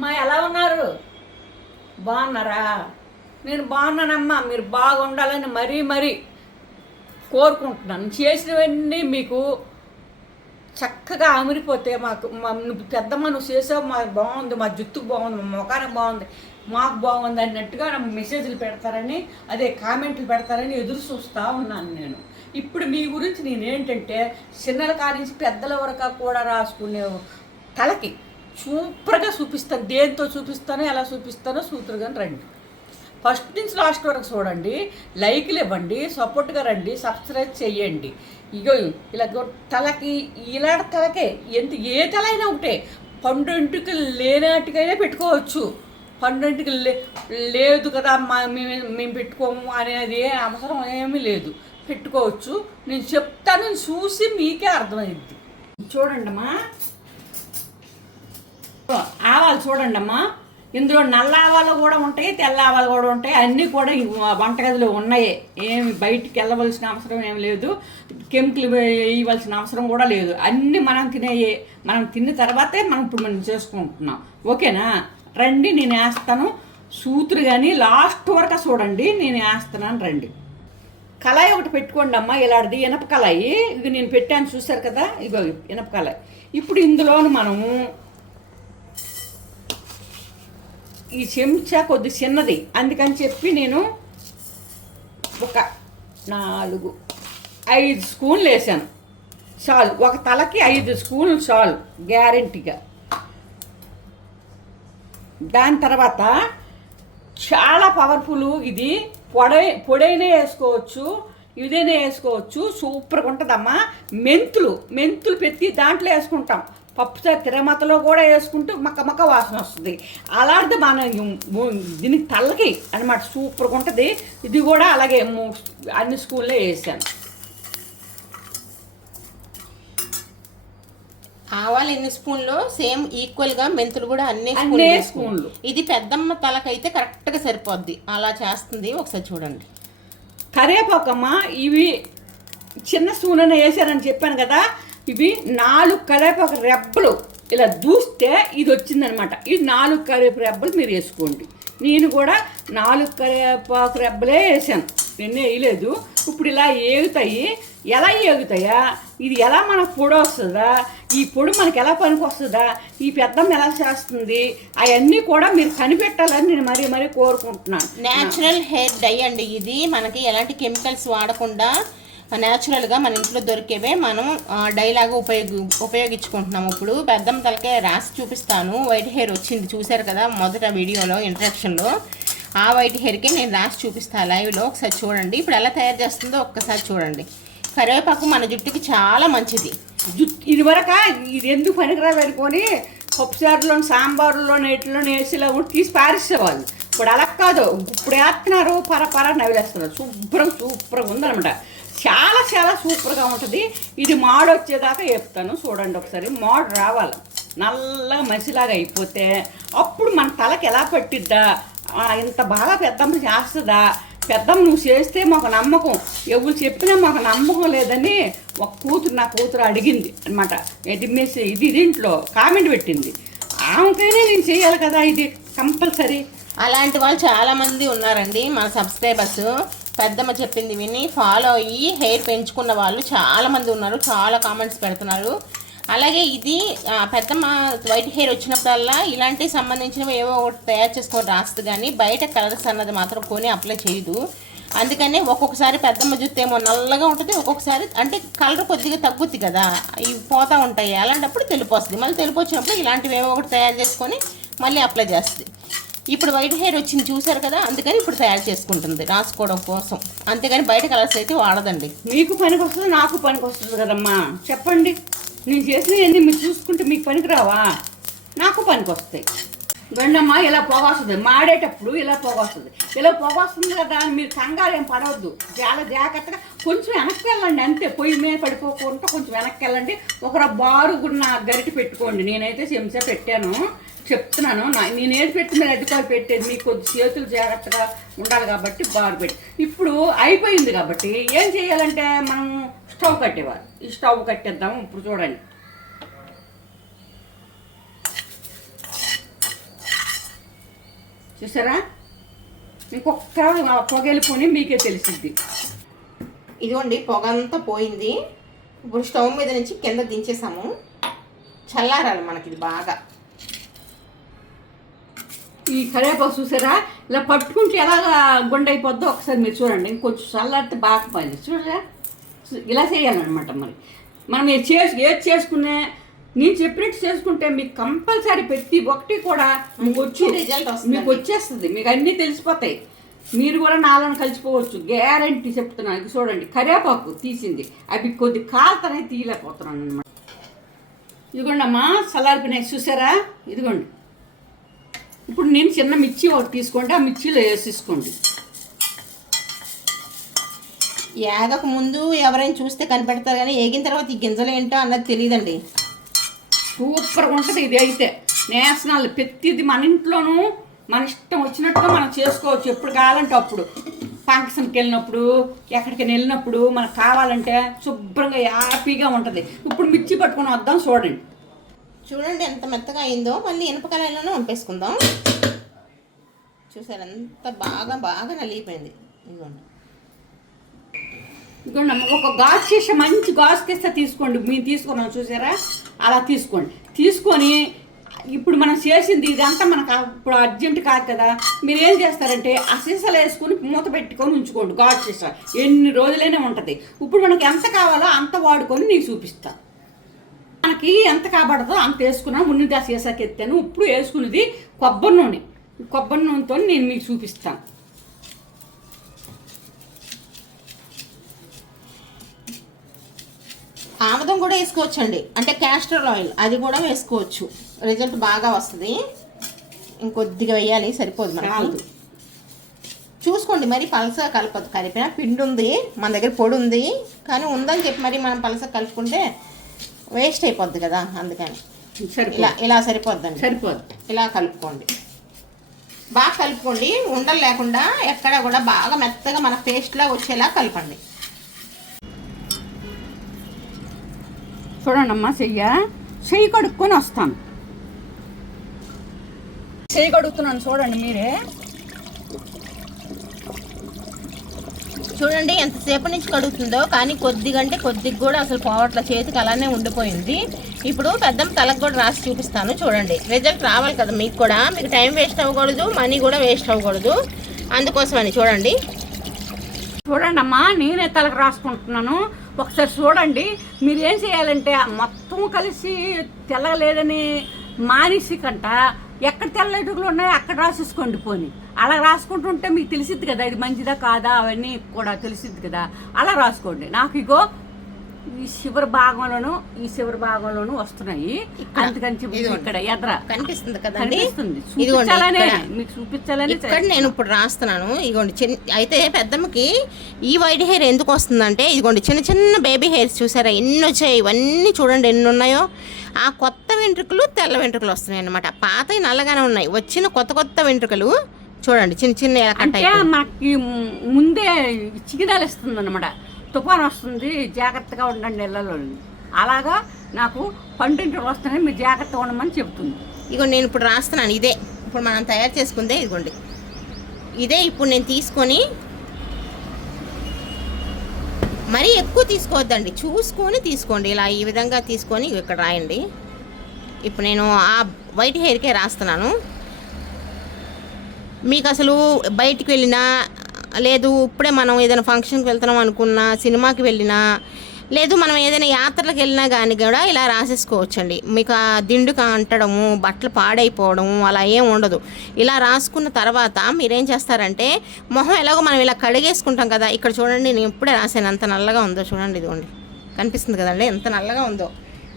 మా ఎలా ఉన్నారు? బాగున్నారా? నేను బాగున్నానమ్మా మీరు బాగుండాలని మరీ మరీ కోరుకుంటున్నాను. చేసినవన్నీ మీకు చక్కగా అమిరిపోతే మాకు మా నువ్వు పెద్దమ్మ నువ్వు చేసావు మాకు బాగుంది మా జుత్తుకు బాగుంది మా ముఖానికి బాగుంది మాకు బాగుంది అన్నట్టుగా మెసేజ్లు పెడతారని అదే కామెంట్లు పెడతారని ఎదురు చూస్తూ ఉన్నాను నేను. ఇప్పుడు మీ గురించి నేనేంటంటే చిన్నల కానించి పెద్దల వరకు కూడా రాసుకునే తలకి సూపర్గా చూపిస్తాను దేంతో చూపిస్తానో ఎలా చూపిస్తానో సూత్రుగా రండి. ఫస్ట్ నుంచి లాస్ట్ వరకు చూడండి లైక్లు ఇవ్వండి సపోర్ట్గా రండి సబ్స్క్రైబ్ చేయండి. ఇగో ఇలా తలకి ఇలాంటి తలకే ఎంత ఏ తల అయినా ఒకటే పండుంటికి లేనాటికైనా పెట్టుకోవచ్చు. పండుంటికి లే లేదు కదా మా మేము మేము పెట్టుకోము అనేది ఏ అవసరం ఏమీ లేదు. పెట్టుకోవచ్చు. నేను చెప్తాను చూసి మీకే అర్థమైద్ది. చూడండి అమ్మా ఆవాలు చూడండి అమ్మా ఇందులో నల్ల ఆవాలు కూడా ఉంటాయి తెల్ల ఆవాలు కూడా ఉంటాయి. అన్నీ కూడా ఈ వంటగదిలో ఉన్నాయి. ఏమి బయటికి వెళ్ళవలసిన అవసరం ఏం లేదు. కెమికల్ వేయవలసిన అవసరం కూడా లేదు. అన్నీ మనం తినేయే మనం తిన్న తర్వాతే మనం ఇప్పుడు మనం చేసుకుంటున్నాం. ఓకేనా? రండి నేను వేస్తాను. సూతురు కానీ లాస్ట్ వరకు చూడండి నేను వేస్తున్నాను రండి. కళాయి ఒకటి పెట్టుకోండి అమ్మా ఇలాంటిది ఇనప కళాయి. ఇది నేను పెట్టాను చూశారు కదా? ఇగో ఇనప కళాయి. ఇప్పుడు ఇందులోను మనము ఈ చెంచా కొద్ది చిన్నది. అందుకని చెప్పి నేను ఒక నాలుగు ఐదు స్పూన్లు వేసాను. చాలు. ఒక తలకి ఐదు స్పూన్లు చాలు గ్యారంటీగా. దాని తర్వాత చాలా పవర్ఫుల్ ఇది. పొడై పొడైనా వేసుకోవచ్చు ఇదైనా వేసుకోవచ్చు. సూపర్గా ఉంటుందమ్మా. మెంతులు మెంతులు పెట్టి దాంట్లో వేసుకుంటాం. పప్పుచారు తిరమతలో కూడా వేసుకుంటూ మక్క మక్క వాసన వస్తుంది. అలాంటిది మన దీనికి తల్లకి అనమాట సూపర్గా ఉంటుంది. ఇది కూడా అలాగే అన్ని స్కూల్లో వేసాను. ఆవాలు ఎన్ని స్పూన్లు? సేమ్ ఈక్వల్గా మెంతులు కూడా అన్ని అన్నే స్పూన్లు. ఇది పెద్దమ్మ తలకైతే కరెక్ట్గా సరిపోద్ది. అలా చేస్తుంది. ఒకసారి చూడండి. కరివేపాకమ్మ ఇవి చిన్న స్పూన్ వేసారని చెప్పాను కదా. ఇవి నాలుగు కరేపాకు రెబ్బలు. ఇలా దూస్తే ఇది వచ్చిందనమాట. ఇది నాలుగు కరేపు రెబ్బలు మీరు వేసుకోండి. నేను కూడా నాలుగు కరేపాకు రెబ్బలే వేసాను. ఎన్ని వేయలేదు. ఇప్పుడు ఇలా ఏగుతాయి. ఎలా ఏగుతాయా? ఇది ఎలా మనకు పొడి వస్తుందా? ఈ పొడి మనకి ఎలా పనికి వస్తుందా? ఈ పెద్దమ్మ ఎలా చేస్తుంది? అవన్నీ కూడా మీరు కనిపెట్టాలని నేను మరీ మరీ కోరుకుంటున్నాను. న్యాచురల్ హెయిర్ డై అండి ఇది. మనకి ఎలాంటి కెమికల్స్ వాడకుండా న్యాచురల్గా మన ఇంట్లో దొరికేవే మనం డైలాగా ఉపయోగి ఉపయోగించుకుంటున్నాం. ఇప్పుడు పెద్దమ్మ తలకే రాసి చూపిస్తాను. వైట్ హెయిర్ వచ్చింది. చూశారు కదా మొదట వీడియోలో ఇంట్రడక్షన్లో ఆ వైట్ హెయిర్కి నేను రాసి చూపిస్తాను లైవ్లో ఒకసారి చూడండి. ఇప్పుడు ఎలా తయారు చేస్తుందో ఒక్కసారి చూడండి. కరివేపాకు మన జుట్టుకి చాలా మంచిది. జుట్టు ఇదివరక ఇది ఎందుకు పనికిరాదు అనుకొని పప్పుచారులోని సాంబారులో నీటిలో వేసిలా కూడా తీసి పారేసేవాళ్ళు. ఇప్పుడు అలా కాదు. ఇప్పుడు వేస్తున్నారు పర పర నవ్వులేస్తున్నారు శుభ్రం సూపర్గా ఉందనమాట చాలా చాలా సూపర్గా ఉంటుంది. ఇది మాడు వచ్చేదాకా చెప్తాను. చూడండి ఒకసారి. మాడు రావాలి. నల్లగా మసిలాగా అయిపోతే అప్పుడు మన తలకి ఎలా పట్టిద్దా? ఇంత బాగా పెద్దమ్మ చేస్తుందా? పెద్దమ్మ నువ్వు చేస్తే మాకు నమ్మకం. ఎవరు చెప్పినా మాకు నమ్మకం లేదని ఒక కూతురు నా కూతురు అడిగింది అనమాట ఇది మెస్ ఇది దీంట్లో కామెంట్ పెట్టింది. ఆమెకైనా నేను చేయాలి కదా ఇది కంపల్సరీ. అలాంటి వాళ్ళు చాలామంది ఉన్నారండి మన సబ్స్క్రైబర్స్. పెద్దమ్మ చెప్పింది విని ఫాలో అయ్యి హెయిర్ పెంచుకున్న వాళ్ళు చాలామంది ఉన్నారు చాలా కామెంట్స్ పెడుతున్నారు. అలాగే ఇది పెద్దమ్మ వైట్ హెయిర్ వచ్చినప్పుడల్లా ఇలాంటి సంబంధించినవి ఏవో ఒకటి తయారు చేసుకొని రాస్తుంది కానీ బయట కలర్స్ అన్నది మాత్రం కొని అప్లై చేయదు. అందుకనే ఒక్కొక్కసారి పెద్దమ్మ జుత్తు ఏమో నల్లగా ఉంటుంది ఒక్కొక్కసారి అంటే కలర్ కొద్దిగా తగ్గుద్ది కదా ఇవి పోతూ ఉంటాయి. అలాంటప్పుడు తెలుపు వస్తుంది. మళ్ళీ తెలుపు వచ్చినప్పుడు ఇలాంటివి ఏవో ఒకటి తయారు చేసుకొని మళ్ళీ అప్లై చేస్తుంది. ఇప్పుడు వైట్ హెయిర్ వచ్చింది చూసారు కదా? అందుకని ఇప్పుడు తయారు చేసుకుంటుంది రాసుకోవడం కోసం. అంతేగాని బయట కలర్స్ అయితే వాడదండి. మీకు పనికి వస్తుంది నాకు పనికి వస్తుంది కదమ్మా. చెప్పండి. నేను చేసినవన్నీ మీరు చూసుకుంటే మీకు పనికి రావా? నాకు పనికి వస్తాయి. వెండమ్మా ఇలా పొగ వస్తుంది మాడేటప్పుడు ఇలా పొగ వస్తుంది ఇలా పొగ వస్తుంది కదా మీరు కంగారు ఏం పడవద్దు. చాలా జాగ్రత్తగా కొంచెం వెనక్కి వెళ్ళండి అంతే. పొయ్యి మీద పడిపోకుండా కొంచెం వెనక్కి వెళ్ళండి ఒక బారుగున్న గరిటి పెట్టుకోండి. నేనైతే చెంచా పెట్టాను. చెప్తున్నాను. నా నేను ఏది పెట్టి మీరు అధికారులు పెట్టేది. మీకు కొద్ది చేతులు జాగ్రత్తగా ఉండాలి కాబట్టి బారు పెట్టి. ఇప్పుడు అయిపోయింది కాబట్టి ఏం చేయాలంటే మనం స్టవ్ కట్టేవారు. ఈ స్టవ్ కట్టేద్దాము. ఇప్పుడు చూడండి. చూసారా? ఇంకొక పొగ వెళ్ళిపోయి మీకే తెలిసిద్ది. ఇదిగోండి పొగ అంతా పోయింది. ఇప్పుడు స్టవ్ మీద నుంచి కింద దించేసాము. చల్లారాలి మనకి ఇది బాగా. ఈ కరివేపాకు చూసారా? ఇలా పట్టుకుంటే ఎలాగా గుండె అయిపోద్దో ఒకసారి మీరు చూడండి. ఇంకొంచెం చల్లారితే బాగా పని చూసారా? చూ- ఇలా చేయాలన్నమాట మరి. మనం చేసి ఏది చేసుకునే నేను చెప్పినట్టు చేసుకుంటే మీకు కంపల్సరీ ప్రతి ఒక్కటి కూడా మీకు వచ్చి మీకు వచ్చేస్తుంది. మీకు అన్నీ తెలిసిపోతాయి. మీరు కూడా నాలను కలిసిపోవచ్చు. గ్యారంటీ చెప్తున్నాను. ఇది చూడండి. కరివేపాకు తీసింది. అవి కొద్ది కాలుతనే తీయలేకపోతున్నాను అనమాట ఇదిగోండి అమ్మా చల్లారిపోయినాయి చూసారా? ఇదిగోండి. ఇప్పుడు నేను చిన్న మిర్చి ఒకటి తీసుకోండి. ఆ మిర్చిలో వేసేసుకోండి. ఏగక ముందు ఎవరైనా చూస్తే కనిపెడతారు కానీ ఏగిన తర్వాత ఈ గింజలు ఏంటో అన్నది తెలియదండి. సూపర్గా ఉంటుంది ఇది అయితే. నేషనల్ ప్రతిది మన ఇంట్లోనూ మన ఇష్టం వచ్చినట్టు మనం చేసుకోవచ్చు. ఎప్పుడు కావాలంటే అప్పుడు. ఫంక్షన్కి వెళ్ళినప్పుడు ఎక్కడికైనా వెళ్ళినప్పుడు మనకు కావాలంటే శుభ్రంగా హ్యాపీగా ఉంటుంది. ఇప్పుడు మిర్చి పట్టుకొని వద్దాం చూడండి. చూడండి ఎంత మెత్తగా అయిందో. మళ్ళీ ఇనుప కళాయిలోనే వంపేసుకుందాం. చూసారు ఎంత బాగా బాగా నలిగిపోయింది. ఇదిగోండి. ఇదిగోండి ఒక గాజు చేసే మంచి గాజు తెస్తే తీసుకోండి. మేము తీసుకున్నాం చూసారా? అలా తీసుకోండి. తీసుకొని ఇప్పుడు మనం చేసింది ఇదంతా మనకు ఇప్పుడు అర్జెంట్ కాదు కదా. మీరు ఏం చేస్తారంటే ఆ సీసాలు వేసుకొని మూత పెట్టుకొని ఉంచుకోండి. గాడ్ సీసా. ఎన్ని రోజులైనా ఉంటుంది. ఇప్పుడు మనకి ఎంత కావాలో అంత వాడుకొని నీకు చూపిస్తా. మనకి ఎంత కాబడదో అంత వేసుకున్నా ఉన్నది ఆ సీసాకి ఎత్తాను. ఇప్పుడు వేసుకున్నది కొబ్బరి నూనె. కొబ్బరి నూనెతో నేను మీకు చూపిస్తాను. ఆముదం కూడా వేసుకోవచ్చండి. అంటే క్యాస్టర్ ఆయిల్ అది కూడా వేసుకోవచ్చు. రిజల్ట్ బాగా వస్తుంది. ఇంకొద్దిగా వేయాలి సరిపోదు మనకి చూసుకోండి మరి పలస కలపదు కలిపిన పిండి ఉంది మన దగ్గర పొడి ఉంది కానీ ఉందని చెప్పి మరి మనం పలస కలుపుకుంటే వేస్ట్ అయిపోద్ది కదా అందుకని. ఇలా ఇలా సరిపోద్దండి. సరిపోదు. ఇలా కలుపుకోండి. బాగా కలుపుకోండి. ఉండలు లేకుండా ఎక్కడ కూడా బాగా మెత్తగా మన పేస్ట్లా వచ్చేలా కలపండి. చూడండి అమ్మా చెయ్య? చెయ్యి కడుక్కొని వస్తాను. చెయ్యి కడుగుతున్నాను చూడండి మీరే. చూడండి ఎంతసేపు నుంచి కడుగుతుందో కానీ కొద్దిగా అంటే కొద్దిగా కూడా అసలు పోవట్ల చేతికి అలానే ఉండిపోయింది. ఇప్పుడు పెద్దమ్మ తలకు కూడా రాసి చూపిస్తాను చూడండి. రిజల్ట్ రావాలి కదా మీకు కూడా. మీకు టైం వేస్ట్ అవ్వకూడదు మనీ కూడా వేస్ట్ అవ్వకూడదు. అందుకోసమని చూడండి. చూడండి అమ్మా నేనే తలకు రాసుకుంటున్నాను. ఒకసారి చూడండి మీరు ఏం చేయాలంటే మొత్తం కలిసి తెల్లగలేదని మానేసి కంట ఎక్కడ తెల్ల ఇటుకలు ఉన్నాయో అక్కడ రాసేసుకోండి పోని. అలా రాసుకుంటుంటే మీకు తెలిసిద్ది కదా ఇది మంచిదా కాదా అవన్నీ కూడా తెలిసిద్ది కదా. అలా రాసుకోండి. నాకు ఇగో ఈ చివరి భాగంలోను ఈ చివరి భాగంలోను వస్తున్నాయి. అందుకని చెప్పి. ఇక్కడ ఎద్ర. కనిపిస్తుంది కదండి. కనిపిస్తుంది. ఇదిగోండి. మీకు చూపించాలని ఇక్కడ నేను ఇప్పుడు రాస్తున్నాను. ఇదిగోండి చిన్న అయితే పెద్దమ్మకి ఈ వైట్ హెయిర్ ఎందుకు వస్తుందంటే ఇదిగోండి చిన్న చిన్న బేబీ హెయిర్స్ చూసారా? ఎన్ని వచ్చాయి? ఇవన్నీ చూడండి ఎన్ని ఉన్నాయో. ఆ కొత్త వెంట్రుకలు తెల్ల వెంట్రుకలు వస్తున్నాయి అన్నమాట. పాతవి నల్లగానే ఉన్నాయి. వచ్చిన కొత్త కొత్త వెంట్రుకలు చూడండి చిన్న చిన్న ఎలా కట్ ముందే చిగిదాలు ఇస్తుంది అనమాట తుఫాన్ వస్తుంది జాగ్రత్తగా ఉండండి ఇళ్ళలో అలాగా నాకు పండింటి వస్తున్నాయి మీరు జాగ్రత్తగా ఉండమని చెప్తుంది ఇగో నేను ఇప్పుడు రాస్తున్నాను ఇదే. ఇప్పుడు మనం తయారు చేసుకుందే ఇదిగోండి. ఇదే ఇప్పుడు నేను తీసుకొని మరీ ఎక్కువ తీసుకోవద్దండి. చూసుకొని తీసుకోండి. ఇలా ఈ విధంగా తీసుకొని ఇక్కడ రాయండి. ఇప్పుడు నేను ఆ వైట్ హెయిర్కే రాస్తున్నాను. మీకు అసలు బయటికి వెళ్ళినా లేదు ఇప్పుడే మనం ఏదైనా ఫంక్షన్కి వెళ్తున్నాం అనుకున్నా సినిమాకి వెళ్ళినా లేదు మనం ఏదైనా యాత్రలకు వెళ్ళినా కానీ కూడా ఇలా రాసేసుకోవచ్చండి. మీకు ఆ దిండుకు అంటడము బట్టలు పాడైపోవడము అలా ఏం ఉండదు. ఇలా రాసుకున్న తర్వాత మీరేం చేస్తారంటే మొహం ఎలాగో మనం ఇలా కడిగేసుకుంటాం కదా ఇక్కడ చూడండి నేను ఇప్పుడే రాశాను ఎంత నల్లగా ఉందో చూడండి ఇదిగోండి. కనిపిస్తుంది కదండి ఎంత నల్లగా ఉందో.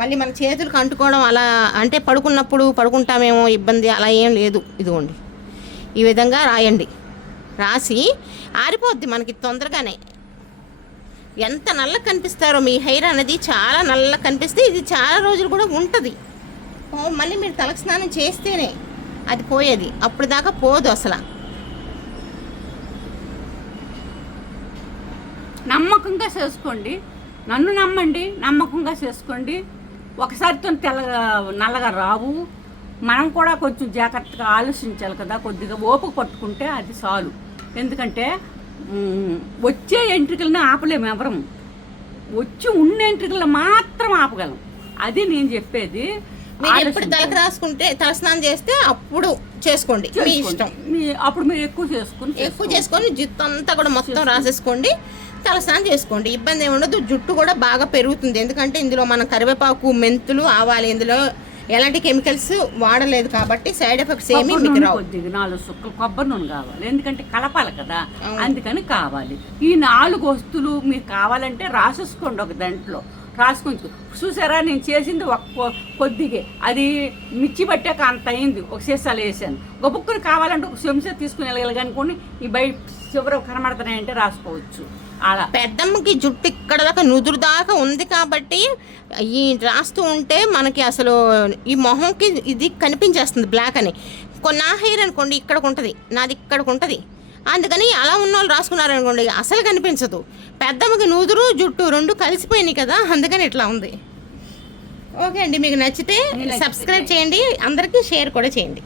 మళ్ళీ మన చేతులకు అంటుకోవడం అలా అంటే పడుకున్నప్పుడు పడుకుంటామేమో ఇబ్బంది అలా ఏం లేదు ఇదిగోండి. ఈ విధంగా రాయండి. రాసి ఆరిపోద్ది మనకి తొందరగానే. ఎంత నల్ల కనిపిస్తారో మీ హెయిర్ అనేది చాలా నల్ల కనిపిస్తే ఇది చాలా రోజులు కూడా ఉంటుంది. మళ్ళీ మీరు తలకు స్నానం చేస్తేనే అది పోయేది. అప్పుడు దాకా పోదు అసలు. నమ్మకంగా చేసుకోండి. నన్ను నమ్మండి నమ్మకంగా చేసుకోండి. ఒకసారితో తెల్లగా నల్లగా రావు. మనం కూడా కొంచెం జాగ్రత్తగా ఆలోచించాలి కదా కొద్దిగా ఓపిక పట్టుకుంటే అది చాలు. ఎందుకంటే వచ్చే ఎంట్రికలను ఆపలేము ఎవరం వచ్చి ఉన్న ఎంట్రికలను మాత్రం ఆపగలం. అది నేను చెప్పేది మీరు ఎప్పుడు. తలకు రాసుకుంటే తలస్నానం చేస్తే అప్పుడు చేసుకోండి. మీ. ఇష్టం. మీ- అప్పుడు మీరు ఎక్కువ చేసుకుని ఎక్కువ చేసుకొని జుట్టు అంతా కూడా మొత్తం రాసేసుకోండి. తలస్నానం చేసుకోండి. ఇబ్బంది ఏమి ఉండదు. జుట్టు కూడా బాగా పెరుగుతుంది. ఎందుకంటే ఇందులో మనం కరివేపాకు మెంతులు ఆవాలి ఇందులో ఎలాంటి కెమికల్స్ వాడలేదు కాబట్టి సైడ్ ఎఫెక్ట్స్ ఏమీ మీకు రావు. కొద్దిగా నాలుగు సుక్కలు కొబ్బరి నూనె కావాలి. ఎందుకంటే కలపాలి కదా. అందుకని కావాలి. ఈ నాలుగు వస్తువులు మీకు కావాలంటే రాసేసుకోండి ఒక దాంట్లో. రాసుకొని చూసారా? నేను చేసింది ఒక కొ- కొద్దిగే. అది మిర్చి పట్టాక అంత అయింది. ఒక సీసాలు వేసాను. ఒక బుక్కులు కావాలంటే ఒక చెంచా తీసుకుని వెళ్ళగలిగా అనుకోండి ఈ బయట చివర కనబడుతున్నాయంటే రాసుకోవచ్చు. అలా. పెద్దమ్మకి జుట్టు ఇక్కడ దాకా నుదురు దాకా ఉంది కాబట్టి ఈ రాస్తూ ఉంటే మనకి అసలు ఈ మొహంకి ఇది కనిపించేస్తుంది బ్లాక్ అని. నా హెయిర్ అనుకోండి ఇక్కడికి ఉంటుంది నాది ఇక్కడికి ఉంటుంది. అందుకని అలా ఉన్న వాళ్ళు రాసుకున్నారనుకోండి అసలు కనిపించదు. పెద్దమ్మకి నుదురు జుట్టు రెండు కలిసిపోయినాయి కదా అందుకని ఇట్లా ఉంది. ఓకే అండి మీకు నచ్చితే. సబ్స్క్రైబ్ చేయండి అందరికీ షేర్ కూడా చేయండి.